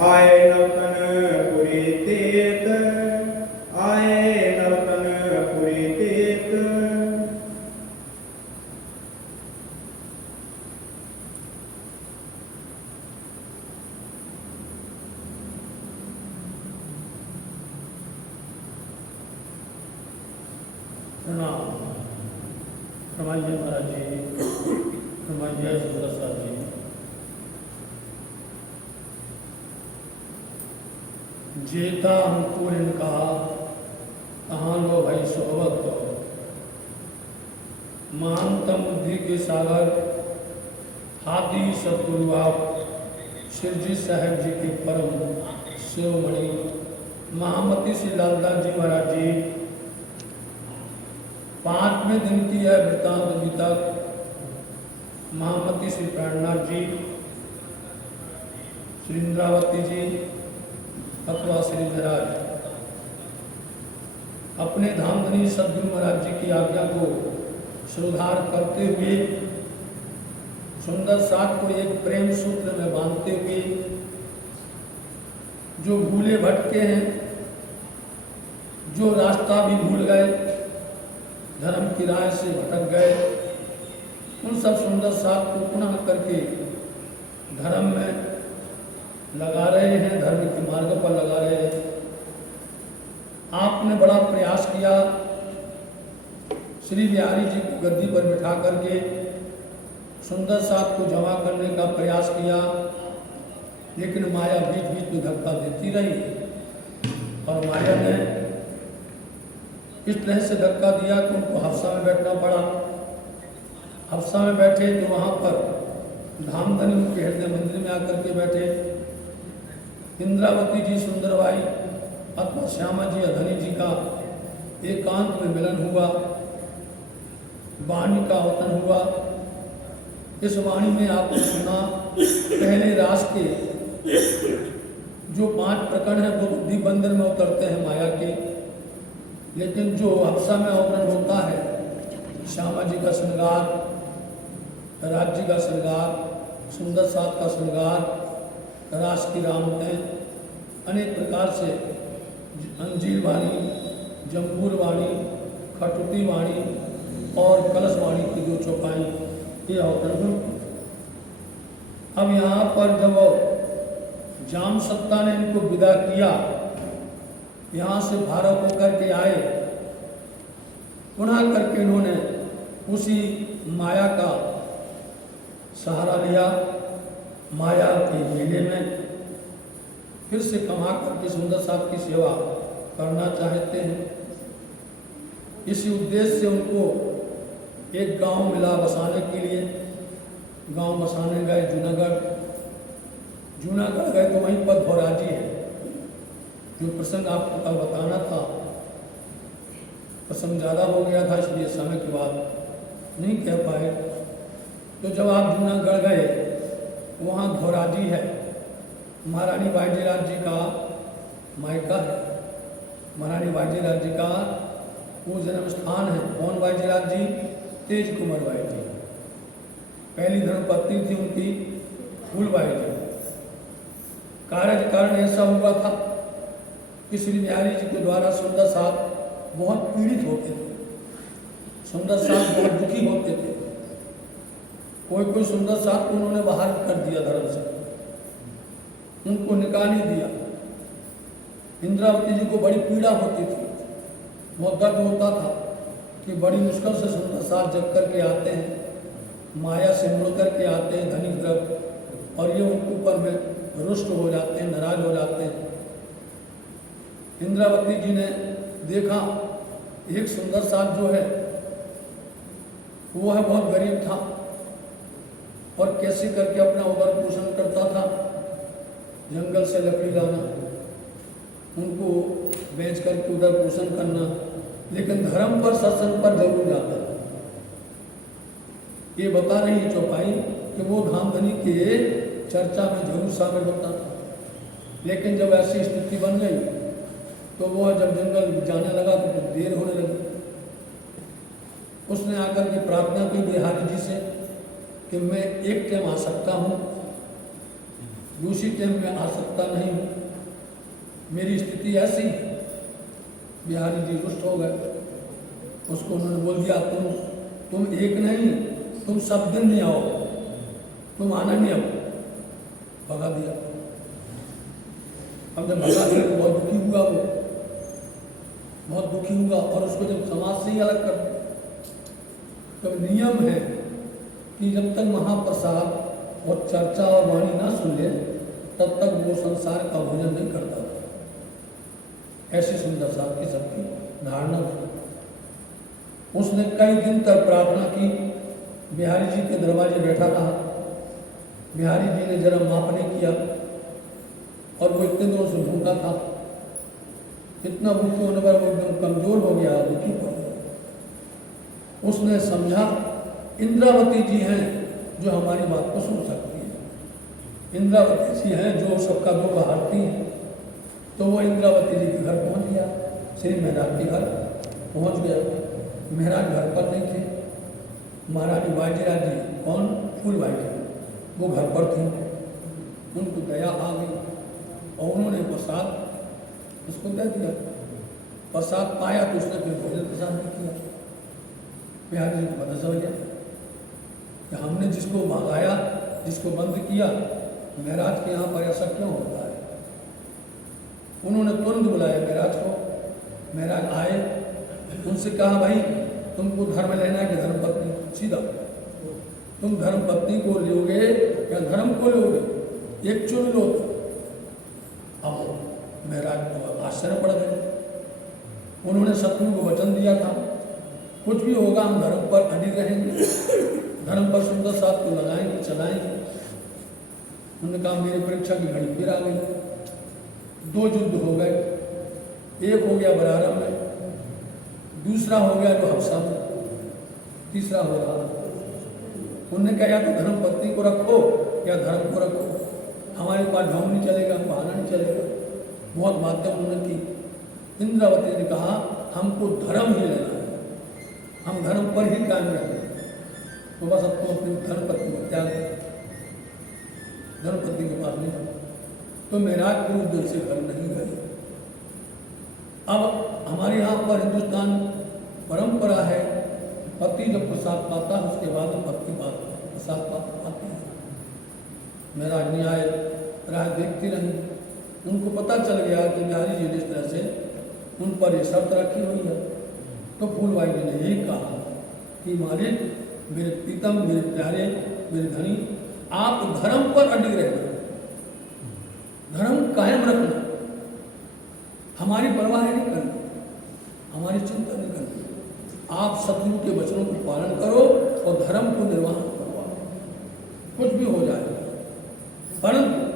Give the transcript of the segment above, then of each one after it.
आए नवतन पुरी तीत, आए नवतन पुरी तीत। रमाइए महाराज जी, रमाइए सुंदर साहब जी। जेता अंकुर इनका कहाँ लो भाई सोहबत को, महानतम बुद्धि के सागर हाथी सतगुरु आप शिवजी साहेब जी के परम शिवमणि महामती श्री लालदास जी महाराज जी 5वें दिन की है वृत्तांत अभी तक। महामती श्री प्राणनाथ जी, श्री इंद्रावती जी अथवा श्री महाराज अपने धामधनी सदगुरु महाराज जी की आज्ञा को सुधार करते हुए सुंदर साथ को एक प्रेम सूत्र में बांधते हुए जो भूले भटके हैं, जो रास्ता भी भूल गए, धर्म की राह से भटक गए, उन सब सुंदर साथ को पुनः करके धर्म में लगा रहे हैं, धर्म के मार्ग पर लगा रहे हैं। आपने बड़ा प्रयास किया, श्री बिहारी जी को गद्दी पर बिठा करके सुंदर साथ को जमा करने का प्रयास किया, लेकिन माया बीच बीच में धक्का देती रही और माया ने इस तरह से धक्का दिया कि उनको हफ्सा में बैठना पड़ा। हफ्सा में बैठे तो वहाँ पर धामधनी उनके हृदय मंदिर में आकर के बैठे। इंद्रावती जी सुंदरबाई अथवा श्यामा जी अधनी जी का एकांत में मिलन हुआ, वाणी का अवतरण हुआ। इस वाणी में आपने सुना पहले रास के जो 5 प्रकरण हैं वो बुद्धि बंधन में उतरते हैं माया के, लेकिन जो हफ्सा में अवतरण होता है श्यामा जी का श्रृंगार, राज्य का श्रृंगार, सुंदर साथ का श्रृंगार, रास की रामतें, अनेक प्रकार से अंजीर वाणी, जम्बूर वाणी, खटुती वाणी और कलश वाणी की जो चौपाई ये अवतरण। अब यहाँ पर जब जाम सत्ता ने इनको विदा किया, यहाँ से भारत होकर के आए, पुनः करके इन्होंने उसी माया का सहारा लिया। माया के मेले में फिर से कमा करके सुंदर साथ की सेवा करना चाहते हैं। इसी उद्देश्य से उनको एक गांव मिला बसाने के लिए। गांव बसाने गए जूनागढ़। जूनागढ़ गए तो वहीं पर भोराजी है, जो प्रसंग आपको कल बताना था, प्रसंग ज़्यादा हो गया था इसलिए समय के बाद नहीं कह पाए। तो जब आप जूनागढ़ गए वहाँ भोराजी है, महारानी बाईजीराज जी का मायका है। महारानी बाईजीराज जी का वो जन्म स्थान है। कौन बाईजीराज जी? तेज कुमार बाई जी। पहली धर्मपत्नी थी उनकी फूलबाई जी। कारण ऐसा हुआ था कि श्री बिहारी जी के द्वारा सुंदर साथ बहुत पीड़ित होते थे, सुंदर साथ बहुत दुखी होते थे। कोई सुंदर साथ को उन्होंने बाहर कर दिया धर्म से, उनको निकाल ही दिया। इंद्रावती जी को बड़ी पीड़ा होती थी, बहुत दर्द होता था कि बड़ी मुश्किल से सुंदर साथ जग करके आते हैं, माया से मुड़ करके आते हैं धनी द्रव्य, और ये उनके ऊपर में रुष्ट हो जाते हैं, नाराज हो जाते हैं। इंद्रावती जी ने देखा एक सुंदर साथ जो है वो है बहुत गरीब था और कैसे करके अपना उदर पोषण करता था, जंगल से लकड़ी लाना, उनको बेच करके उदर पोषण करना, लेकिन धर्म पर सत्संग पर जरूर जाता। ये बता रही चौपाई कि वो धामधनी के चर्चा में जरूर शामिल होता था, लेकिन जब ऐसी स्थिति बन गई तो वो जब जंगल जाने लगा तो कुछ देर होने लगी। उसने आकर के प्रार्थना की बिहारी जी से कि मैं एक टाइम आ सकता हूँ, दूसरी टाइम में आ सकता नहीं हूँ, मेरी स्थिति ऐसी है। बिहारी जी रुष्ट हो गए। उसको उन्होंने बोल दिया तुम एक नहीं, तुम सब दिन नहीं आओ, तुम आना नहीं आओ, भगा दिया। अब जब भगा दिया तो बहुत दुखी हुआ वो, बहुत दुखी हुआ। और उसको जब समाज से ही अलग कर दिया, तो नियम है कि जब तक महाप्रसाद और चर्चा और वाणी ना सुन ले तब तक वो संसार का भोजन नहीं करता था। ऐसी सुंदर साहब की सबकी धारणा थी। उसने कई दिन तक प्रार्थना की, बिहारी जी के दरवाजे बैठा रहा। बिहारी जी ने जरा माफ नहीं किया और वो इतने दिनों से भूखा था। इतना भूखे होने पर वो एकदम कमजोर हो गया, दुखी पड़ गया। उसने समझा इंद्रावती जी हैं जो हमारी बात को सुन सकती है, इंद्रावती जी हैं जो सबका दुख हारती हैं। तो वो इंद्रावती जी के घर पहुंच गया, श्री महाराज के घर पहुंच गया। महाराज घर पर नहीं थे, महारानी बाजीराज जी, कौन, फूलबाई जी, वो घर पर थे। उनको दया आ गई और उन्होंने प्रसाद उसको दे दिया। प्रसाद पाया तो उसने फिर भोजन प्रसाद नहीं किया। बिहारी जी को पता चल गया कि हमने जिसको मंगाया, जिसको बंद किया, महाराज के यहाँ पर ऐसा क्यों होता है। उन्होंने तुरंत बुलाया महाराज को। महाराज आए, उनसे कहा भाई तुमको धर्म लेना है कि धर्म पत्नी, सीधा तुम धर्म पत्नी को लोगे या धर्म को लोगे, एक चुन लो। अब महाराज आश्चर्य पड़ गए। उन्होंने शत्रु को वचन दिया था कुछ भी होगा हम धर्म पर अडिग रहेंगे, धर्म पर सुंदर साथ को लगाएंगे, चलाएंगे। उन्होंने कहा मेरी परीक्षा की घड़ी फिर आ गई। 2 युद्ध हो गए, एक हो गया बरारा में, दूसरा हो गया जो हफ्सा में, तीसरा हो रहा। उन्होंने कहा या तो धर्म पत्नी को रखो या धर्म को रखो, हमारे पास ढंग नहीं चलेगा, बहाना नहीं चलेगा। बहुत बातें उन्होंने की। इंद्रावती ने कहा हमको धर्म ही लेना है, हम धर्म पर ही कायम रहेंगे। तो बस अब तो अपनी धर्म पत्नी को त्याग, धर्म पत्नी के पास नहीं गए। तो महाराज पूरे दिल से घर नहीं गए। अब हमारे यहाँ पर हिंदुस्तान परंपरा है, पति जब प्रसाद पाता है उसके बाद में पत्नी प्रसाद पाती है। महाराज नहीं आए, राह देखती रही। उनको पता चल गया कि बिहारी जी जिस तरह से उन पर ये शर्त रखी हुई है। तो फूलबाई जी ने यही कहा कि मालिक, मेरे प्रीतम, मेरे प्यारे, मेरे धनी, आप धर्म पर अडिग रहना, धर्म कायम रखना, हमारी परवाह नहीं करनी, हमारी चिंता नहीं करनी। आप शत्रु के वचनों को पालन करो और धर्म को निर्वाह करो, कुछ भी हो जाए। परंतु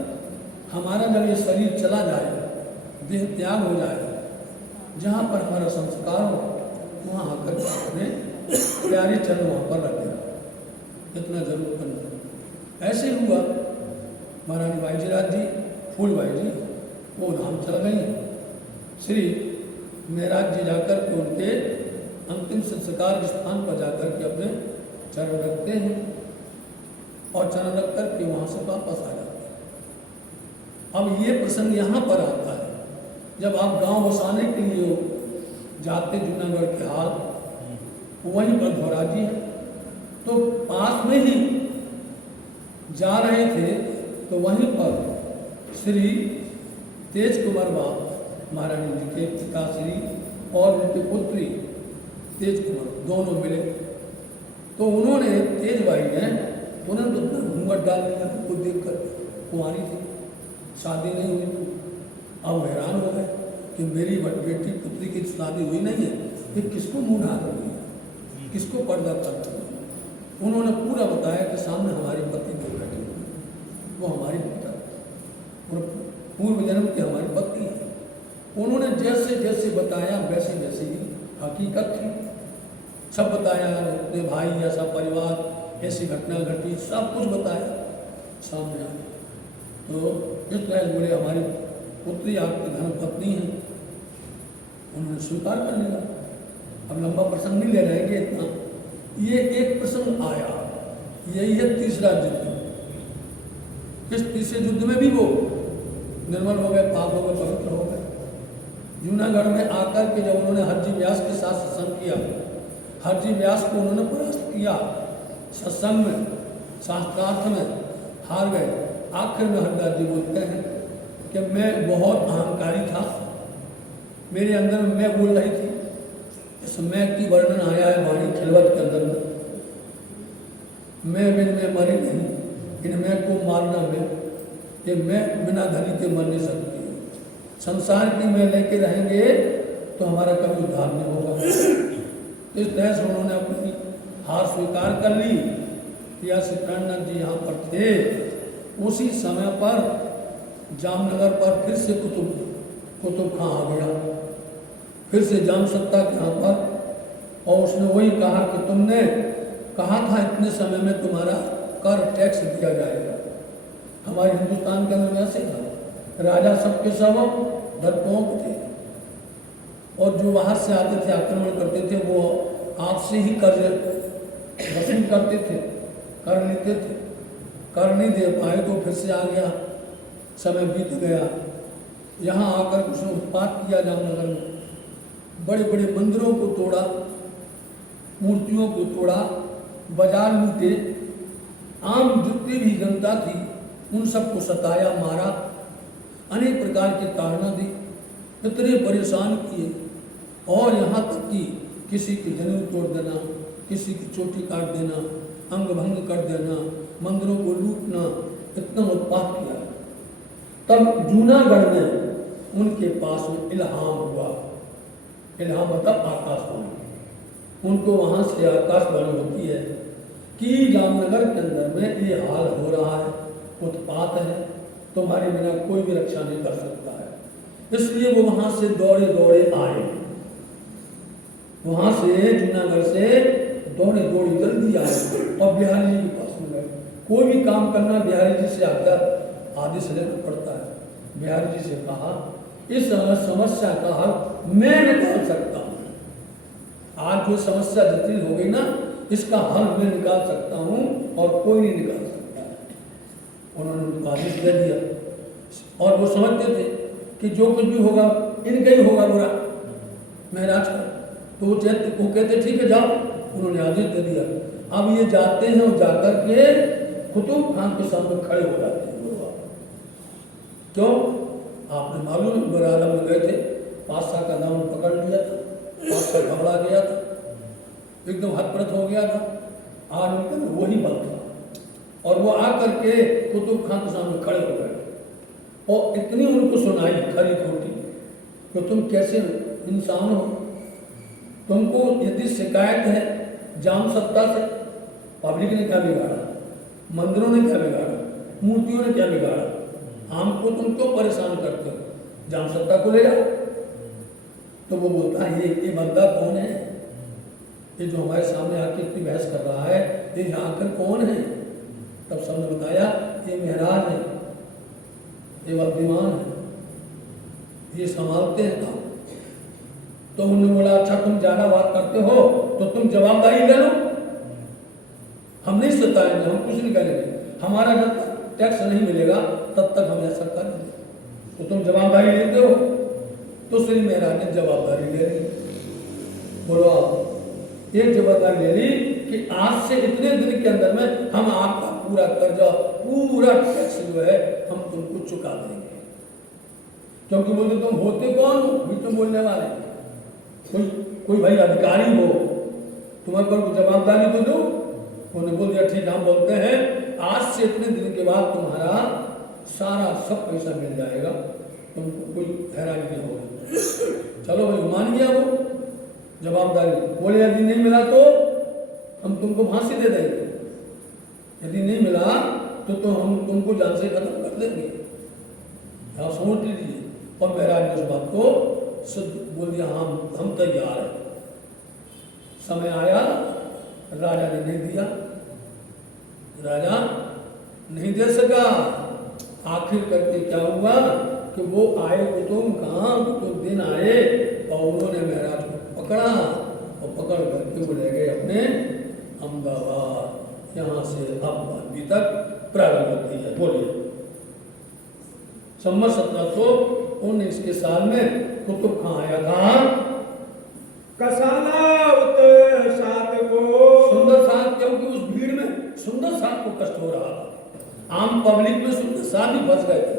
हमारा जब ये शरीर चला जाए, देह त्याग हो जाए, जहाँ पर हमारा संस्कार हो वहाँ आकर अपने प्यारे चरण वहाँ पर रख देना, इतना जरूर करना। ऐसे हुआ। महारानी बाजीराज जी, फूलबाई जी वो धाम चल गई। श्री महाराज जी जाकर के उनके अंतिम संस्कार स्थान पर जाकर के अपने चरण रखते हैं और चरण रख कर के वहाँ से वापस आ जाते हैं। अब ये प्रसंग यहाँ पर आता है, जब आप गांव बसाने के लिए जाते जूनागढ़ के हाल, वहीं पर धोरा जी है, तो पास में ही जा रहे थे तो वहीं पर श्री तेज कुमार बाप महारानी जी के पिता श्री और उनकी पुत्री तेज कुमार दोनों मिले। तो उन्होंने तेज भाई ने तुरंत अपना घूंघट डाल लिया, उनको देख कर, कुंवारी थी, शादी नहीं हुई थी। अब हैरान हो गए कि मेरी बेटी पुत्री की शादी हुई नहीं है, ये किसको मुँह ढाल रही है, किसको पर्दा कर रही है। उन्होंने पूरा बताया कि सामने हमारी पति जो बैठी हुई, वो हमारी पिता और पूर्व जन्म की हमारी पत्नी है। उन्होंने जैसे जैसे बताया वैसे वैसे ही हकीकत थी, सब बताया, अपने भाई ऐसा परिवार, ऐसी घटना घटी, सब कुछ बताया सामने आया। तो इस तरह बोले हमारी पुत्री आपकी धर्म पत्नी है, उन्होंने स्वीकार कर लिया। अब लंबा प्रसंग नहीं ले रहेंगे इतना, ये एक प्रसंग आया, यही है तीसरा युद्ध। इस तीसरे युद्ध में भी वो निर्मल हो गए, पाप हो गए, पवित्र हो गए। जूनागढ़ में आकर के जब उन्होंने हरजी व्यास के साथ सत्संग किया, हरजी व्यास को उन्होंने परास्त किया, सत्संग में शास्त्रार्थ में हार गए। आखिर में हरदास जी बोलते हैं कि मैं बहुत अहंकारी था, मेरे अंदर में मैं बोल रही थी। इस मैं की वर्णन आया है वाणी खिलवत के अंदर में, मैं बिन में मरे नहीं, इन मैं को मारना मैं, ये मैं बिना धनी के मर नहीं सकती। संसार की मैं लेके रहेंगे तो हमारा कभी उद्धार नहीं होगा। इस तरह से उन्होंने अपनी हार स्वीकार कर ली। या सिद्धानंद जी यहाँ पर थे, उसी समय पर जामनगर पर फिर से कुतुब खां आ गया, फिर से जाम सत्ता के यहाँ पर, और उसने वही कहा कि तुमने कहा था इतने समय में तुम्हारा कर टैक्स दिया जाएगा। हमारे हिंदुस्तान के अंदर ऐसे था, राजा सबके सब डरपोक थे, और जो बाहर से आते थे आक्रमण करते थे वो आपसे ही कर्ज वसूल करते थे, कर लेते थे। कर नहीं दे पाए तो फिर से आ गया, समय बीत गया। यहाँ आकर उसने उत्पात किया जामनगर में, बड़े बड़े मंदिरों को तोड़ा, मूर्तियों को तोड़ा, बाजार लूटे, आम जितनी भी जनता थी उन सबको सताया, मारा, अनेक प्रकार के ताड़ना दी, इतने परेशान किए, और यहाँ तक कि किसी की जनेऊ तोड़ देना, किसी की चोटी काट देना, अंग भंग कर देना, मंदिरों को लूटना, इतना उत्पात किया। तब जूनागढ़ में उनके पास में इल्हाम हुआ। इल्हाम मतलब आकाशवाणी। उनको वहाँ से आकाशवाणी होती है कि जामनगर के अंदर में ये हाल हो रहा है, उत्पात है, तुम्हारे बिना कोई भी रक्षा नहीं कर सकता है। इसलिए वो वहाँ से दौड़े दौड़े आए, वहाँ से जूनागढ़ से दौड़े दौड़े जल्दी आए और बिहारी जी के पास में गए। कोई भी काम करना बिहारी जी से आदेश लेना पड़ता है। बिहारी जी से कहा इस समस्या का हल मैं निकाल सकता हूँ। आज जो समस्या जटिल हो गई ना, इसका हल मैं निकाल सकता हूँ और कोई नहीं निकाल सकता है। उन्होंने उनको आदेश दे दिया, और वो समझते थे कि जो कुछ भी होगा इनका ही होगा बुरा, महाराज का। तो वो कहते ठीक है जाओ, उन्होंने आदेश दे दिया। अब ये जाते हैं और जाकर के कुतुब खान के सामने खड़े हो जाते हैं। क्यों? आपने मालूम है बराला में गए थे, पातशाह का नाम पकड़ लिया था, पातशाह घबरा गया था, एकदम हतप्रत हो गया था। आज उनके अंदर वही बल था, और वो आकर के कुतुब खान के सामने खड़े हो गए और इतनी उनको सुनाई खरी खोटी कि तुम कैसे इंसान हो, तुमको यदि शिकायत है जाम सत्ता से, पब्लिक ने क्या बिगाड़ा, मंदिरों ने क्या बिगाड़ा, मूर्तियों ने क्या बिगाड़ा, हमको तुम क्यों परेशान करते हो, जाम सत्ता को ले जाओ। तो वो बोलता है ये बंदा कौन है, ये जो हमारे सामने आके इतनी बहस कर रहा है, ये यहाँ आकर कौन है। तब सबने बताया ये महाराज है, ये बुद्धिमान है, ये संभालते हैं काम। तो उन्होंने बोला अच्छा तुम ज्यादा बात करते हो तो तुम जवाबदारी ले लो, हम नहीं सताएंगे, हम कुछ नहीं करेंगे, हमारा जब तक टैक्स नहीं मिलेगा तब तक हम ऐसा करेंगे, तो तुम जवाबदारी लेते हो। तो श्री महाराज ने जवाबदारी ले ली। बोलो आप ये जवाबदारी ले ली कि आज से इतने दिन के अंदर में हम आपका पूरा कर्जा, पूरा टैक्स जो है हम तुमको चुका देंगे। क्योंकि बोलते तुम होते कौन हो, भी तुम बोलने वाले, कोई भाई अधिकारी हो, तुम्हारे पर जवाबदारी तो दो। उन्होंने बोल दिया ठीक हम बोलते हैं आज से इतने दिन के बाद तुम्हारा सारा सब पैसा मिल जाएगा, तुमको कोई हैरानी नहीं होगी। चलो भाई मान गया वो जवाबदारी। बोले यदि नहीं मिला तो हम तुमको फांसी दे देंगे, यदि नहीं मिला तो हम तुमको जान से खत्म कर देंगे, आप समझ लीजिए। और महाराज ने उस बात को सिद्ध बोल दिया हम तैयार हैं। समय आया, राजा ने नहीं दिया, राजा नहीं दे सका। आखिर करके क्या हुआ कि वो आए कुतुब कहाँ, कुतुब दिन आए और उन्होंने महाराज को पकड़ा और पकड़ करके वो ले गए अपने अहमदाबाद। यहाँ से अब अभी तक प्रारंभ होती है। बोलिए। संवत 1719 के साल में कुतुब खां आया था। कसाला उत सात को सुंदर साथ, क्योंकि उस भीड़ में सुंदर साथ को कष्ट हो रहा था। आम पब्लिक में सुंदर साथ ही फंस गए थे,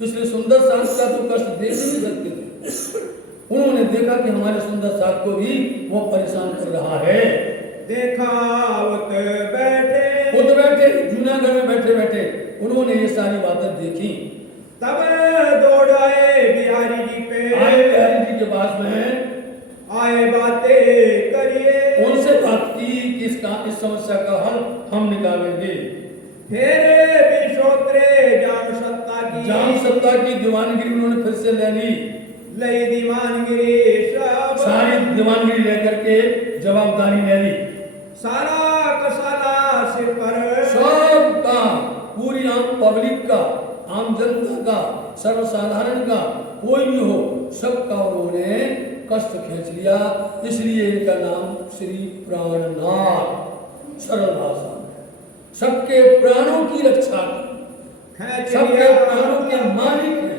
इसलिए सुंदर साथ का तो कष्ट देख ही नहीं सकते थे। उन्होंने देखा कि हमारे सुंदर साथ को भी वो परेशान कर रहा है। देखा उत बैठे जूनागढ़ में बैठे बैठे उन्होंने ये सारी बातें देखी। तब दौड़ आए बिहारी जी पे, आए बिहारी जी के पास में, आए बातें करिए, उनसे बात की कि इस समस्या का हल हम निकालेंगे। फिर विश्वोत्रे जाम सत्ता की दीवानगिरी उन्होंने फिर से ले ली। लई दीवानगिरी सारी दीवानगिरी लेकर के जवाबदारी ले ली। सारा कसाला सिर पर, सबका, पूरी आम पब्लिक का, आम जनता का, सर्वसाधारण का, कोई भी हो, सबका उन्होंने कष्ट खींच लिया। इसलिए इनका नाम श्री प्राणनाथ, सरल भाषा में सबके प्राणों की रक्षा, सबके प्राणों के मालिक हैं।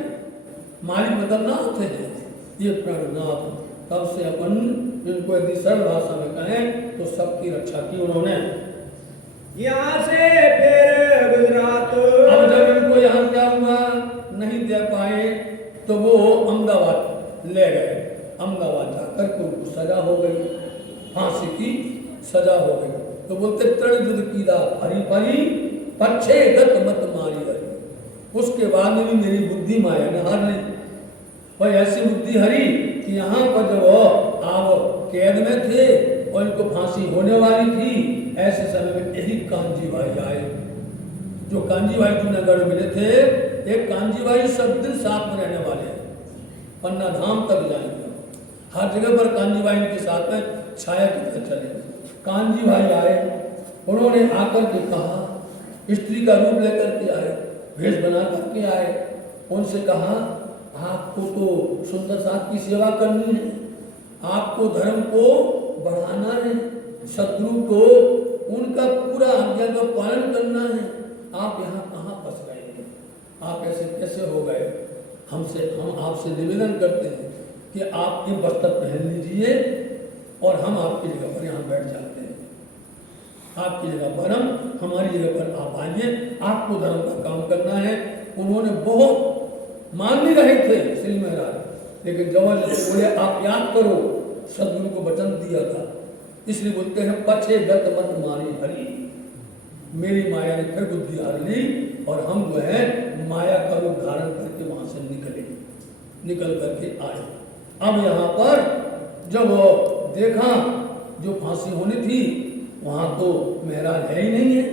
मालिक मतलब नाथ है, ये प्राणनाथ। तब से अपन इनको यदि सरल भाषा में कहें तो सबकी रक्षा की उन्होंने। यहाँ से फिर गुजरात, अब जब इनको यहाँ क्या हुआ, नहीं दे पाए तो वो अहमदाबाद ले गए। अहमदाबाद जाकर के उनको सजा हो गई, फांसी की सजा हो गई। तो बोलते तृण युद्ध कीदा हरी परी पक्षे गत मत मारी हरी। उसके बाद में भी मेरी बुद्धि माया ने हार ली। और ऐसी बुद्धि हरी कि यहाँ पर जब आप कैद में थे और इनको फांसी होने वाली थी, ऐसे समय में यही कांजी भाई आए। जो कांजी भाई जूनागढ़ मिले थे, एक कांजी भाई सब दिन साथ में रहने वाले हैं, पन्ना धाम तक जाएंगे, हर जगह पर कांजी भाई इनके साथ में छाया की तरह चले। कांजी भाई आए, उन्होंने आकर के कहा, स्त्री का रूप लेकर के आए, भेष बना करके आए। उनसे कहा, आपको तो सुंदर साथ की सेवा करनी है, आपको धर्म को बढ़ाना है, शत्रु को उनका पूरा आज्ञा का पालन करना है। आप यहाँ कहाँ फंस गए हैं, आप ऐसे कैसे हो गए? हम आपसे निवेदन करते हैं कि आप ये वस्त्र पहन लीजिए और हम आपकी जगह पर यहाँ बैठ जाते हैं। आपकी जगह पर हम, हमारी जगह पर आप आइए, आपको धर्म का काम करना है। उन्होंने बहुत मान नहीं रहे थे श्री महाराज, लेकिन जबरदस्ती बोले आप याद करो, सदगुरु को वचन दिया था। इसलिए बोलते हैं पछे गत मत मारी हरी, मेरी माया ने फिर बुद्धि हार ली और हम जो है माया का रूप धारण करके वहां से निकल करके आए। अब यहाँ पर जब देखा जो फांसी होनी थी वहां तो महाराज है ही नहीं है,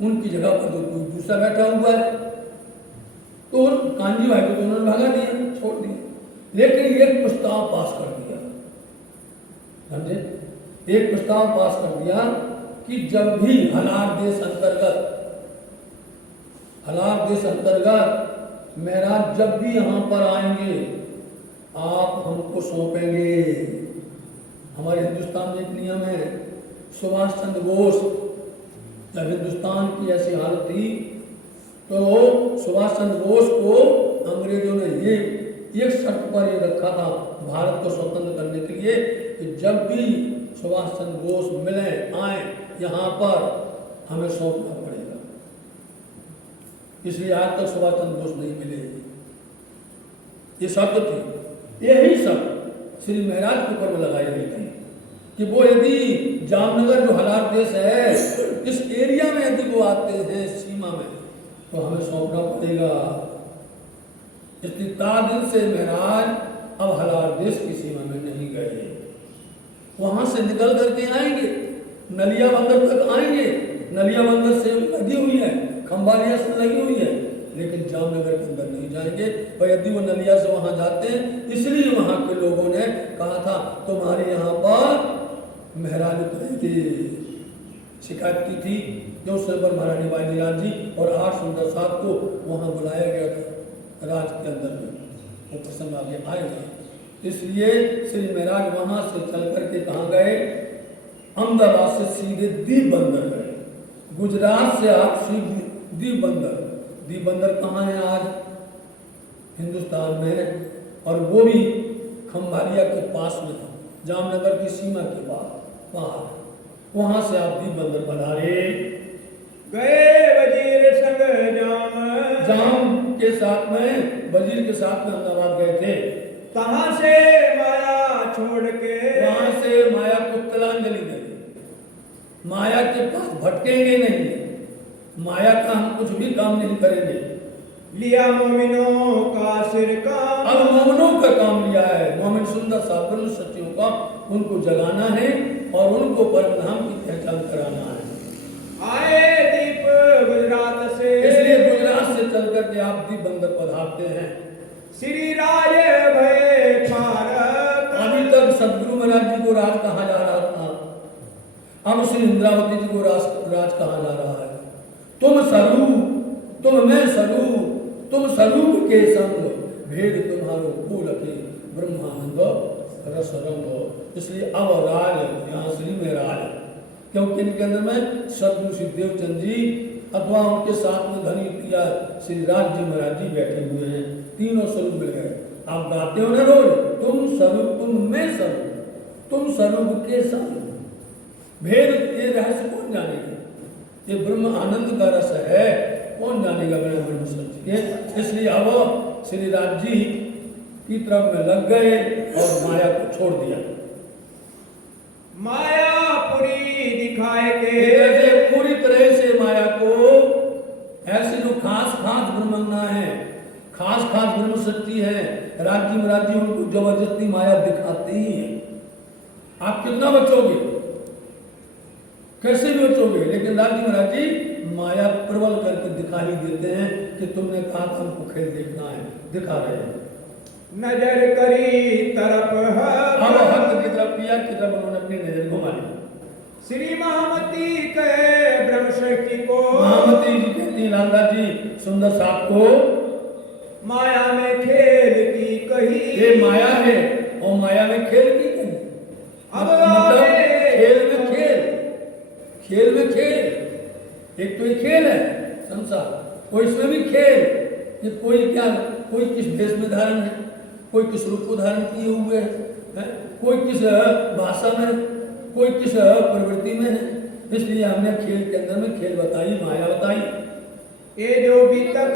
उनकी जगह पर तो कोई दूसरा बैठा हुआ है। तो कांजी भाई को तो उन्होंने भगा दिया, छोड़ दिया, लेकिन एक प्रस्ताव पास कर दिया, समझे? एक प्रस्ताव पास कर दिया कि जब भी हलार देश अंतर्गत महाराज जब भी यहाँ पर आएंगे आप हमको सौंपेंगे। हमारे हिंदुस्तान में एक नियम है, सुभाष चंद्र बोस जब हिंदुस्तान की ऐसी हालत थी तो सुभाष चंद्र बोस को अंग्रेजों ने ये एक शर्त पर ये रखा था भारत को स्वतंत्र करने के लिए कि जब भी सुभाष चंद्र बोस मिले आए यहाँ पर हमें सौंपना पड़ेगा। इसलिए आज तक सुभाष चंद्र बोस नहीं मिले, ये शर्त थी। यही शर्त श्री महाराज के ऊपर लगाई गई थी कि वो यदि जामनगर जो हलार देश है इस एरिया में यदि वो आते हैं सीमा में तो हमें सौंपना पड़ेगा। इसलिए दिन से महाराज अब हलार देश की सीमा में नहीं गए, वहां से निकल करके आएंगे, नलिया बंदर तक आएंगे। नलिया बंदर से लगी हुई है, खंबालिया से लगी हुई है, लेकिन जामनगर के अंदर नहीं जाएंगे। और यदि वो नलिया से वहां जाते हैं, इसलिए वहां के लोगों ने कहा था तुम्हारे यहाँ पर महाराज उतरेंगे, शिकायत की थी। जो उस समय पर महारानी बाजीराव जी और 8 सुंदर साथ को वहां बुलाया गया था राज के अंदर में, वो प्रसंग आगे आएगा। इसलिए श्री महाराज वहां से चल करके कहाँ गए, अहमदाबाद से सीधे दीप बंदर गए। गुजरात से आप सीधे दीप बंदर कहाँ है आज, हिंदुस्तान में है, और वो भी खंभालिया के पास में है, जामनगर की सीमा के पास वहाँ। वहाँ से आप दीप बंदर पधारे। गए वजीर संग जाम के साथ में, वजीर के साथ में अहमदाबाद गए थे। कहाँ से माया छोड़ के, वहाँ से माया को तिलांजलि दे। माया के पास भटकेंगे नहीं, माया का हम कुछ भी काम नहीं करेंगे। लिया मोमिनों का सिर का, अब मोमिनों का काम लिया है। मोमिन सुंदर साब्र सचियों का, उनको जगाना है और उनको परमधाम की पहचान कराना है। आए दीप गुजरात से, इसलिए गुजरात से चल करके आप दीप बंदर पधारते हैं। श्री राज भय भारत, अभी तक सदगुरु महाराज जी को राज कहा जा रहा था, अब श्री इंद्रावती जी को राज कहा जा रहा है। तुम स्वरूप, तुम मैं स्वरूप, तुम स्वरूप के संग, भेद तुम्हारो फूल के ब्रह्मानंद रस रंग। इसलिए अब राज यहाँ श्री में राज, क्योंकि इनके अंदर में सदगुरु श्री देवचंद जी अथवा उनके साथ में धनी प्रिया श्री राज जी महाराज जी बैठे हुए हैं। तीनों स्वरूप मिल गए। आप गाते हो ना रोज, तुम स्वरूप, तुम मैं स्वरूप, तुम स्वरूप के संग। भेद ये रहस्य कौन जानेगा? ये ब्रह्म आनंद का रस है, कौन जानेगा बिना ब्रह्म सत्य के। इसलिए अब श्री राज जी की तरफ में लग गए और माया को छोड़ दिया। मायापुरी दिखाए के, जैसे पूरी तरह से माया को, ऐसे जो खास खास ब्रह्मज्ञा है, खास खास ब्रह्म शक्ति है, राज्य महाराज जी उनको जबरदस्ती माया दिखाते ही है। आप कितना बचोगे, कैसे भी बचोगे, लेकिन राज्य महाराज जी माया प्रबल करके दिखा ही देते हैं कि तुमने कहा था हमको खेल देखना है, दिखा रहे हैं। नजर करी तरफ अब हक की तरफ किया, की तरफ उन्होंने अपनी नजर घुमा ली। श्री महामती कहे ब्रह्मशक्ति को, महामती जी कहती लाला जी सुंदर साहब को, माया में खेल की कही, ये माया है और माया में खेल की कही। अब मतलब खेल में खेल, खेल में खेल, एक तो ये खेल है संसार, और इसमें भी खेल। ये कोई क्या, कोई किस भेष में धारण है, कोई किस रूप को धारण किए हुए है, कोई किस भाषा में, कोई किस प्रवृत्ति में है। इसलिए हमने खेल के अंदर में खेल बताई, माया बताई। ये जो भी तक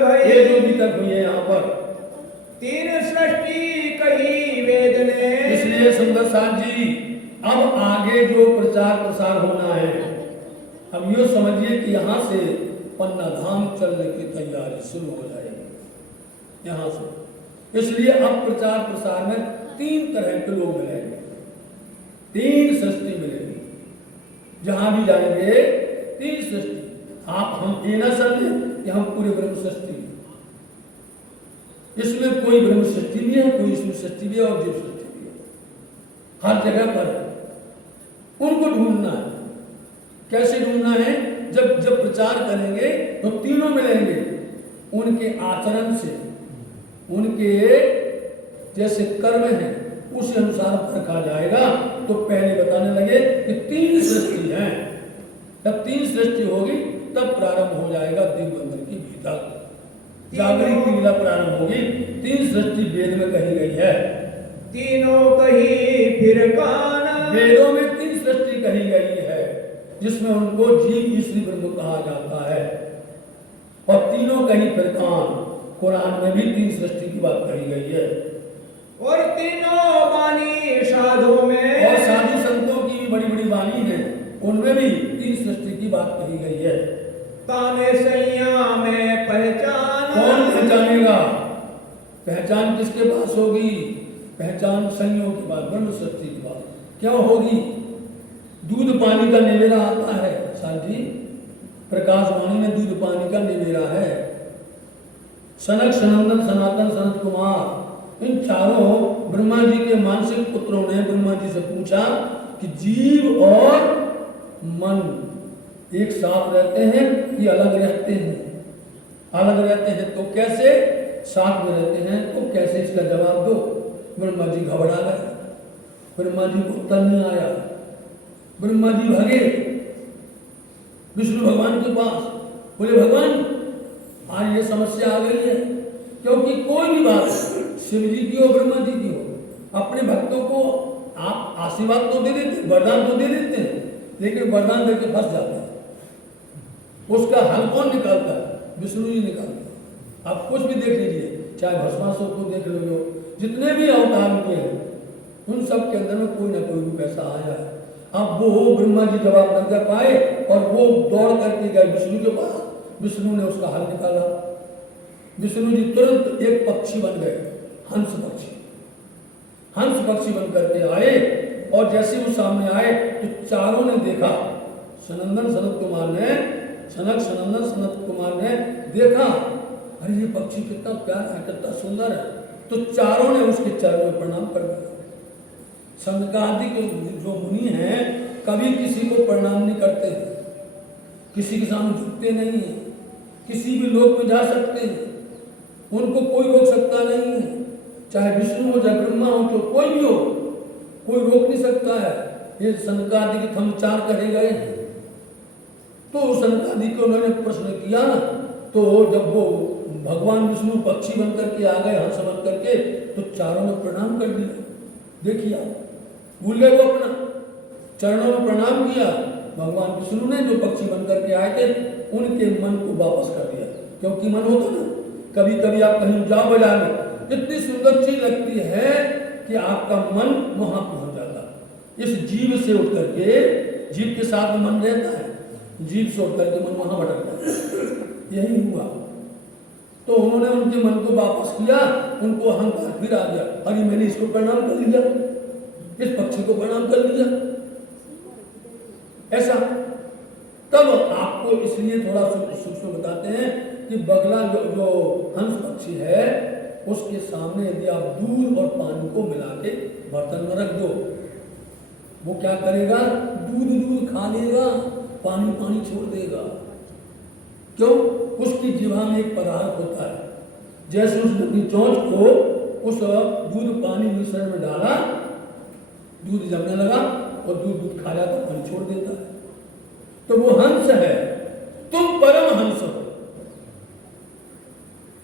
भाई, ये जो भी तक हुई है यहाँ पर तीन सृष्टि कही वेद ने, इसलिए सुंदर साथ जी अब आगे जो प्रचार प्रसार होना है, अब यो समझिए कि यहाँ से पन्ना धाम चलने की तैयारी शुरू हो जाएगी यहाँ से। इसलिए अब प्रचार प्रसार में तीन तरह के लोग मिलेंगे, तीन सृष्टि मिलेगी। जहां भी जाएंगे तीन सृष्टि। आप हम ये ना समझें कि हम पूरे ब्रह्म सृष्टि, इसमें कोई ब्रह्म सृष्टि भी है, कोई इसमें सृष्टि भी है और जीव सृष्टि भी है, हर जगह पर है। उनको ढूंढना है। कैसे ढूंढना है? जब जब प्रचार करेंगे तो तीनों मिलेंगे। उनके आचरण से, उनके जैसे कर्म है उसी अनुसार परखा जाएगा। तो पहले बताने लगे कि तीन सृष्टि हैं। जब तीन सृष्टि होगी तब प्रारंभ हो जाएगा दिग्बंधन की भीतर, जागरण की लीला प्रारंभ होगी। तीन सृष्टि वेद में कही गई है। तीनों कही फिर कान, वेदों में तीन सृष्टि कही गई है, जिसमें उनको जीव ईश्वरी ब्रह्म कहा जाता है। और तीनों कहीं फिर कान, कुरान में भी तीन सृष्टि की बात कही गई है। और तीनों वाणी साधु में, और साधु संतों की भी बड़ी बड़ी वाणी है, उनमें भी तीन सृष्टि की बात कही गई है। तामे सैया में पहचान, कौन पहचानेगा? पहचान किसके पास होगी? पहचान संयोग के बाद, ब्रह्म सृष्टि के बाद। क्या होगी? दूध पानी का निवेरा आता है साल जी, प्रकाशवाणी में दूध पानी का निवेरा है। सनक, सनंदन, सनातन, सनत कुमार, इन चारों ब्रह्मा जी के मानसिक पुत्रों ने ब्रह्मा जी से पूछा कि जीव और मन एक साथ रहते हैं कि अलग रहते हैं? अलग रहते हैं तो कैसे, साथ में रहते हैं तो कैसे? इसका जवाब दो। ब्रह्मा जी घबरा गए, ब्रह्मा जी को उत्तर नहीं आया। ब्रह्मा जी भागे विष्णु भगवान के पास, बोले भगवान आज ये समस्या आ गई है, क्योंकि कोई भी बात शिव जी की हो ब्रह्मा जी की हो, अपने भक्तों को आप आशीर्वाद तो दे देते, वरदान तो दे देते हैं, लेकिन वरदान देके फंस जाते हैं। उसका हल कौन निकालता है? विष्णु जी निकालते हैं। आप कुछ भी देख लीजिए, चाहे भस्मासुर को देख लो, जितने भी अवतार हुए हैं उन सब के अंदर में कोई ना कोई रूप ऐसा आया है। अब वो ब्रह्मा जी जवाब न कर पाए और वो दौड़ करके गए विष्णु के पास, विष्णु ने उसका हल निकाला। विष्णु जी तुरंत एक पक्षी बन गए, हंस पक्षी। हंस पक्षी बन करके आए और जैसे वो सामने आए तो चारों ने देखा, सनंदन सनत कुमार ने, सनंदन सनत कुमार ने देखा, अरे ये पक्षी कितना प्यारा है, कितना सुंदर है। तो चारों ने उसके चरणों में प्रणाम कर दिया। सनकादि के जो मुनि हैं कभी किसी को प्रणाम नहीं करते, किसी के सामने झुकते नहीं है, किसी भी लोक में जा सकते हैं, उनको कोई रोक सकता नहीं है। चाहे विष्णु हो चाहे ब्रह्मा हो, तो कोई भी हो, कोई रोक नहीं सकता है। ये सनकादि के हम चार कहे गए हैं। तो सनकादि को उन्होंने प्रश्न किया ना, तो जब वो भगवान विष्णु पक्षी बन करके आ गए, हंस बन करके, तो चारों ने प्रणाम कर दिया। देखिए आप भूल गए, वो अपना चरणों में प्रणाम किया। भगवान विष्णु ने जो पक्षी बन करके आए थे उनके मन को वापस कर दिया। क्योंकि मन होता ना, कभी कभी आप कहीं जाओ बाजार में, इतनी सुंदर चीज लगती है कि आपका मन वहां पहुंच जाता है। इस जीव से उठ करके, जीव के साथ मन रहता है, जीव से उठ करके मन वहां भटक जाता है। यही हुआ। तो उन्होंने उनके मन को वापस किया, उनको अहंकार फिर आ गया, अरे मैंने इसको प्रणाम कर लिया, इस पक्षी को प्रणाम कर लिया, ऐसा। तब आपको इसलिए थोड़ा सूक्ष्म बताते हैं कि बगला जो हंस पक्षी है, उसके सामने यदि आप दूध और पानी को मिला के बर्तन में रख दो, वो क्या करेगा? दूध खा लेगा, पानी पानी छोड़ देगा। क्यों? उसकी जीवा में एक पदार्थ होता है। जैसे उसने अपनी चोंच को उस दूध पानी मिश्रण में डाला, दूध जमने लगा और दूध खा जाता, पानी छोड़ देता है। तो वो हंस है, तुम परम हंस हो।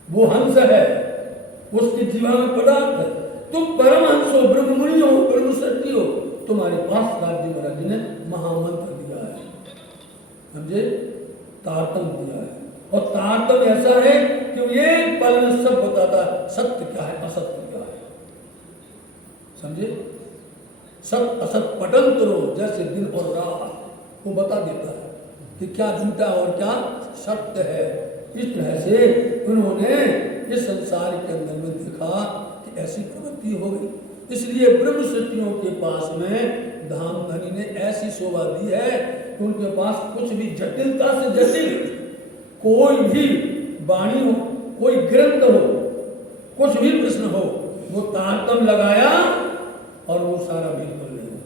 वो हंस है, उसकी जीवा में पदार्थ है। तुम परम हंस हो, ब्रह्म मुनि हो, ब्रह्म सत्य हो। तुम्हारे पास राज्य महाराज जी ने महामंत्र दिया है, समझे? तारतम्य दिया है। और तारतम्य ऐसा है कि एक पल में सब बताता है, सत्य क्या है, असत्य क्या है, समझे? सत्य असत पटन करो, जैसे दिन और रात, वो बता देता है कि क्या झूठा और क्या सत्य है। इस तरह से उन्होंने इस संसार के अंदर में देखा कि ऐसी प्रवृत्ति हो गई। इसलिए ब्रह्म सत्यों के पास में धामधनी ने ऐसी शोभा दी है कि उनके पास कुछ भी जटिलता से जटिल कोई भी वाणी हो, कोई ग्रंथ हो, कुछ भी प्रश्न हो, वो तारतम्य लगाया और वो सारा भेद कर लेगा।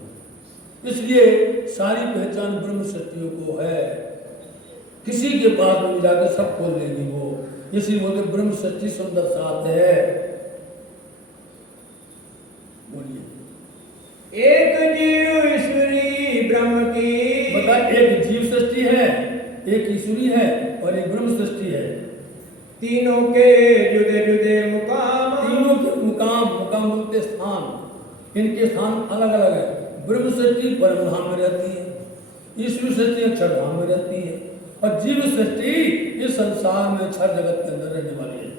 इसलिए सारी पहचान ब्रह्म सत्यों को है। किसी के पास में जाकर सब खोल देगी वो। इसी बोले ब्रह्म सच्ची सुंदर साथ है। बोलिए। एक जीव ईश्वरी ब्रह्म की, बता, एक जीव सृष्टि है, एक ईश्वरी है और एक ब्रह्म सृष्टि है। तीनों के जुदे जुदे मुकाम, तीनों के मुकाम बोलते स्थान, इनके स्थान अलग अलग है। ब्रह्म सृष्टि परम धाम में रहती है, ईश्वर सृष्टि अक्षरधाम में रहती है, और जीव सृष्टि इस संसार में क्षर जगत के अंदर रहने वाली है।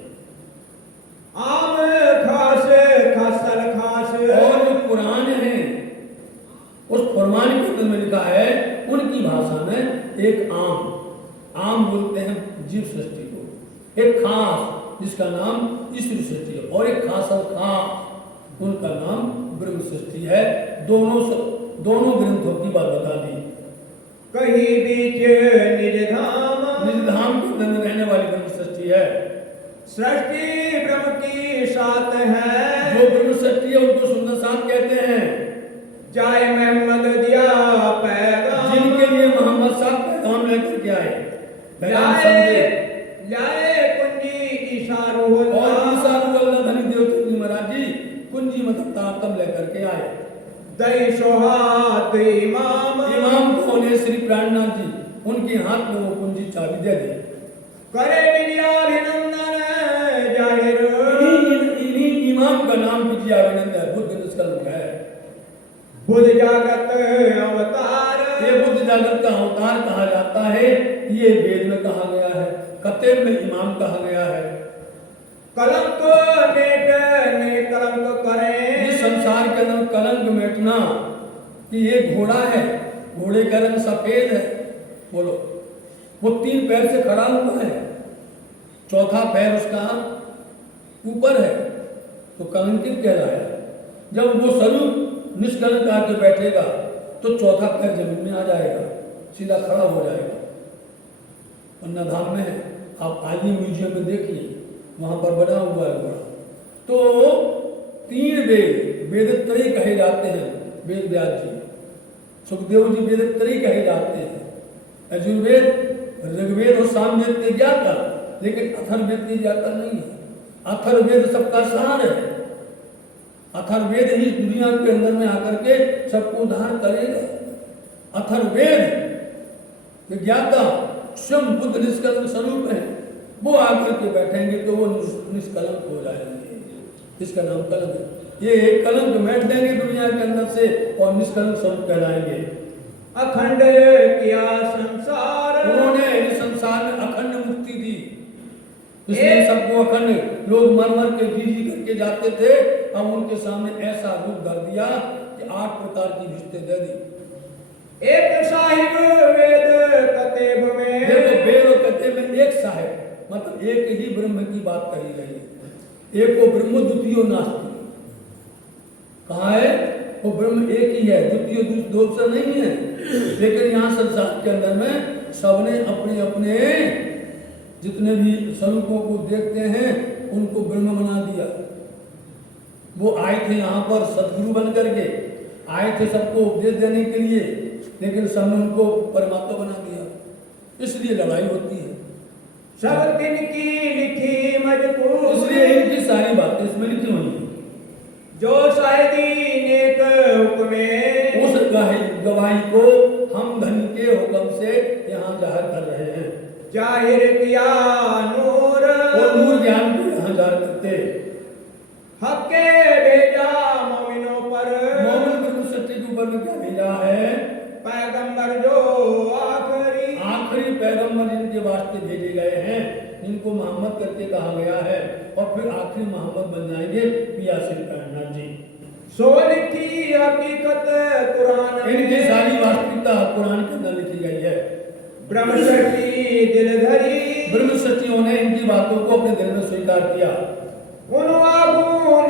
आम खास खासल खास, और जो पुराण है उस पुराण के अंदर में लिखा है, उनकी भाषा में एक आम बोलते हैं जीव सृष्टि को, एक खास जिसका नाम ईश्वर सृष्टि है, और एक खासल खास उनका नाम ब्रह्म सृष्टि है। दोनों ग्रंथों की बात बता दी। कहीं बीच निज धाम के अंदर रहने वाली ब्रह्म सृष्टि है। सृष्टि ब्रह्म की साथ है, जो ब्रह्म सृष्टि है उनको सुंदर साथ कहते हैं। जाए मोहम्मद दिया पैगाम, जिनके लिए मोहम्मद साहब पैगाम लेकर के आए, लाए कुंजी इशारो होता, और इशारो अल्लाह धनी देवचंद महाराज जी कुंजी मतलब तारतम लेकर के आए। दई सोहात इमाम कौन है? श्री प्राणनाथ जी, उनके हाथ में वो कुंजी चाबी दे दी। करे विद्याभिनंदन जाहिर इमाम का नाम विजयानंद है, बुद्ध निष्कलंक है। बुद्ध जागृत अवतार, ये बुद्ध जागृत का अवतार कहा जाता है। ये वेद में कहा गया है, कतेब में इमाम कहा गया है। कलंक मेटने कलंक करें, इस संसार के अंदर कलंक मिटना कि ये घोड़ा है, घोड़े का रंग सफेद है, बोलो, वो 3 पैर से खड़ा हुआ है, चौथा पैर उसका ऊपर है, तो कलंकित कहलाया। जब वो स्वरूप निष्कलंक आके बैठेगा तो चौथा पैर जमीन में आ जाएगा, सीधा खड़ा हो जाएगा। पन्ना धाम में है, आप आदि म्यूजियम में देखिए, वहां पर बना हुआ है घोड़ा। तो 3 वेदत्रयी कहे जाते हैं। वेद व्यास जी, सुखदेव जी वेदत्रयी कहे जाते हैं। यजुर्वेद, ऋग्वेद और सामवेद के ज्ञाता, लेकिन अथर्ववेद के ज्ञाता नहीं है। अथर्ववेद सबका सार है। अथर्ववेद ही दुनिया के अंदर में आकर के सबको उद्धार करेगा। अथर्ववेद के ज्ञाता स्वयं बुद्ध निष्कलंक स्वरूप है। वो आकर के बैठेंगे तो वो निष्कलंक हो जाएंगे। इसका नाम कलंक है। ये कलंक बैठ देंगे दुनिया के अंदर से और निष्कलंक स्वरूप कहलाएंगे। अखंड किया संसार, उन्होंने इस संसार में अखंड मुक्ति दी। इसलिए सबको अखंड, लोग मर मर के जी करके जाते थे, अब उनके सामने ऐसा रूप धर दिया कि 8 प्रकार की विषय दे दी। एक साहिब वेद कतेब में, देखो वेद और कतेब में एक साहिब, मतलब एक ही ब्रह्म की बात कही गई है। एक को ब्रह्म, द्वितीय नास्ति। कहाँ है? वो ब्रह्म एक ही है, द्वितीय दूसरा नहीं है। लेकिन यहाँ संसार के अंदर में सबने अपने अपने जितने भी स्वरूपों को देखते हैं उनको ब्रह्म बना दिया। वो आए थे यहाँ पर सदगुरु बन करके आए थे सबको उपदेश देने के लिए, लेकिन सबने उनको परमात्मा बना दिया। इसलिए लड़ाई होती है। सब दिन की लिखी मजबूर, इसलिए इनकी सारी बातें इसमें लिखी हुई है। जो शायदी नेक हुक्मे, उस गवाही को हम धन के हुक्म से यहाँ जाहिर कर रहे हैं। जाहिर किया नूर, और नूर ज्ञान को यहाँ जाहिर करते। हक के भेजा मोमिनों पर, मोमिन को सत्य के ऊपर में क्या भेजा है? पैगंबर जो आखिरी पैगंबर जिनके वास्ते भेजे गए हैं, जिनको मोहम्मद करके कहा गया है, और फिर आखिरी मोहम्मद बन जाएंगे पिया श्री कायनाथ जी। सो लिखी हकीकत कुरान में, इनकी सारी वास्तविकता कुरान के अंदर लिखी गई है। ब्रह्मशक्ति दिल धरी, ब्रह्म सचियों ने इनकी बातों को अपने दिल में स्वीकार किया।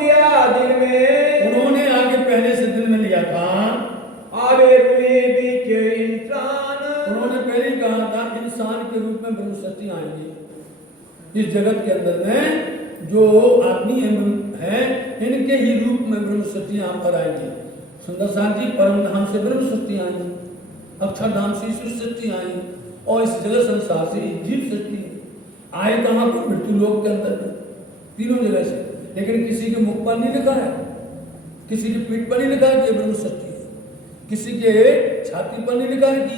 लिया दिल में, उन्होंने आगे पहले से दिल में लिया था। आवे रुए बीच इंसान, उन्होंने पहले ही कहा था इंसान के रूप में ब्रह्म सत्य आएंगे। इस जगत के अंदर में जो आदमी है इनके ही रूप में ब्रह्म सत्य यहाँ पर आएंगे। सुंदरसान जी परम धाम से ब्रह्म सत्य आएंगे, अक्षरधाम से ईश्वर सत्य आएंगे, और इस जगत संसार से जीव सत्य आए। कहाँ पर? मृत्यु लोक के अंदर में, तीनों जगह से। लेकिन किसी के मुख पर नहीं लिखा है, किसी की पीठ पर नहीं लिखा है कि ब्रह्म सत्य है, किसी के छाती पर नहीं लिखा है कि